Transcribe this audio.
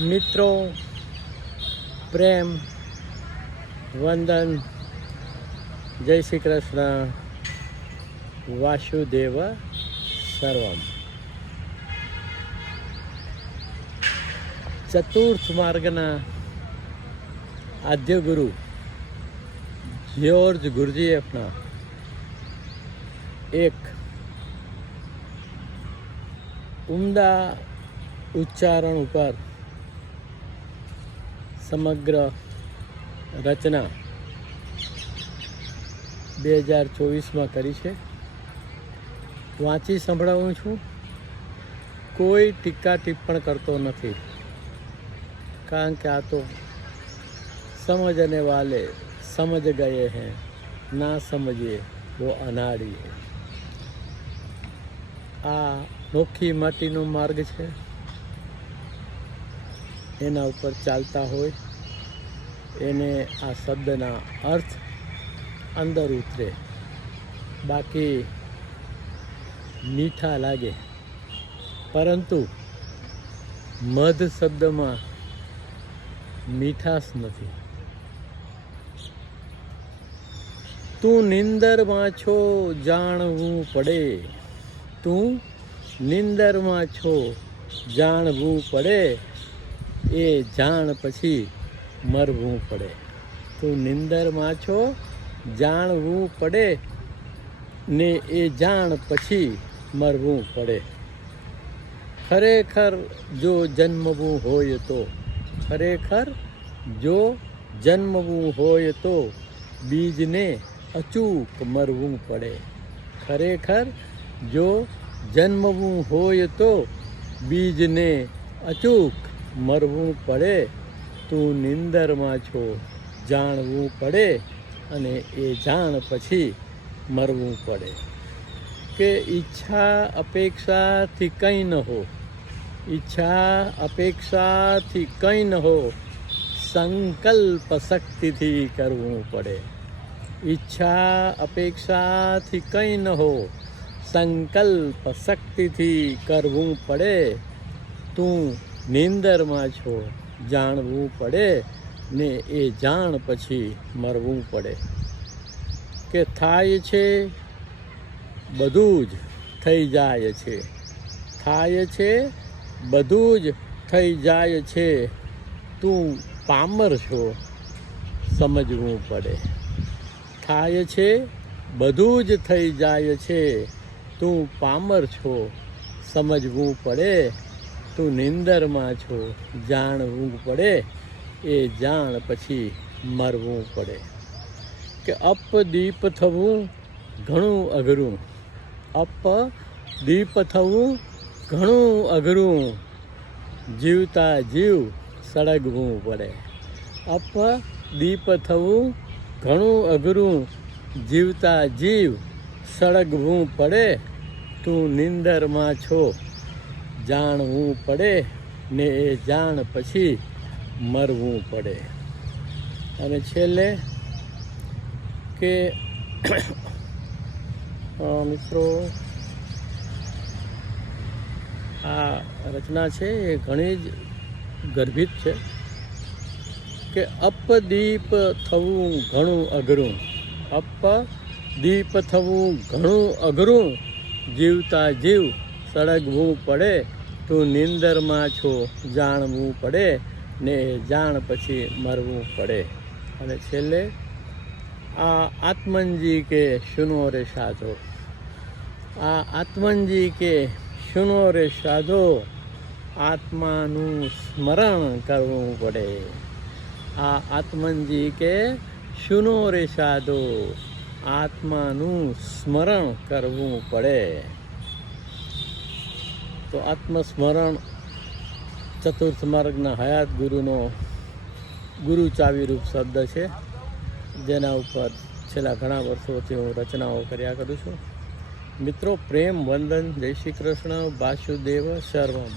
મિત્રો, પ્રેમ, વંદન, જય શ્રી કૃષ્ણ, વાસુદેવ સર્વમ. ચતુર્થ માર્ગના આદ્ય ગુરુ જ્યોર્જ ગુરજીએફના એક ઉમદા ઉચ્ચારણ ઉપર સમગ્ર રચના 2024માં કરી છે. વાંચી સંભળાવું છું. કોઈ ટીકા ટિપ્પણ કરતો નથી, કારણ કે આ તો સમજને વાલે સમજ ગયે हैं, ના સમજીએ वो અનાડી है. આ નોખી માટીનો માર્ગ છે. એના ઉપર ચાલતા હોય એને આ શબ્દના અર્થ અંદર ઉતરે, બાકી મીઠા લાગે, પરંતુ મધ શબ્દમાં મીઠાશ નથી. તું નિંદરમાં છો જાણવું પડે, તું નિંદરમાં છો જાણવું પડે, એ જાણ પછી મરવું પડે. તું નિંદરમાં છો જાણવું પડે ને એ જાણ પછી મરવું પડે. ખરેખર જો જન્મવું હોય તો, ખરેખર જો જન્મવું હોય તો બીજને અચૂક મરવું પડે. ખરેખર જો જન્મવું હોય તો બીજને અચૂક મરવું પડે. તું નિંદરમાં છો જાણવું પડે અને એ જાણ પછી મરવું પડે. કે ઈચ્છા અપેક્ષાથી કંઈ ન હો, ઈચ્છા અપેક્ષાથી કંઈ ન હો, સંકલ્પ શક્તિથી કરવું પડે. ઈચ્છા અપેક્ષાથી કંઈ ન હો, સંકલ્પ શક્તિથી કરવું પડે. તું નિંદરમાં છો જાણવું પડે ને એ જાણ પછી મરવું પડે. કે થાય છે બધું જ થઈ જાય છે, થાય છે બધું જ થઈ જાય છે. તું પામર છો સમજવું પડે. થાય છે બધું જ થઈ જાય છે, તું પામર છો સમજવું પડે. તું નિંદરમાં છો જાણવું પડે, એ જાણ પછી મરવું પડે. કે અપદીપ થવું ઘણું અઘરું, અપદીપ થવું ઘણું અઘરું, જીવતા જીવ સળગવું પડે. અપદીપ થવું ઘણું અઘરું, જીવતા જીવ સળગવું પડે. તું નિંદરમાં છો જાણવું પડે ને એ જાણ પછી મરવું પડે. અને છેલ્લે કે મિત્રો, આ રચના છે એ ઘણી જ ગર્ભિત છે. કે અપદીપ થવું ઘણું અઘરું, અપદીપ થવું ઘણું અઘરું, જીવતા જીવ સળગવું પડે. તું નિંદરમાં છો જાણવું પડે ને જાણ પછી મરવું પડે. અને છેલ્લે આ આત્મનજી કે સુનો રે સાધો, આ આત્મનજી કે સુનો રે સાધો, આત્માનું સ્મરણ કરવું પડે. આ આત્મનજી કે સુનો રે સાધો, આત્માનું સ્મરણ કરવું પડે. તો આત્મસ્મરણ ચતુર્થ માર્ગના હયાત ગુરુનો ગુરુ ચાવીરૂપ શબ્દ છે, જેના ઉપર છેલ્લા ઘણા વર્ષોથી હું રચનાઓ કર્યા કરું છું. મિત્રો, પ્રેમ, વંદન, જય શ્રી કૃષ્ણ, વાસુદેવ સર્વમ.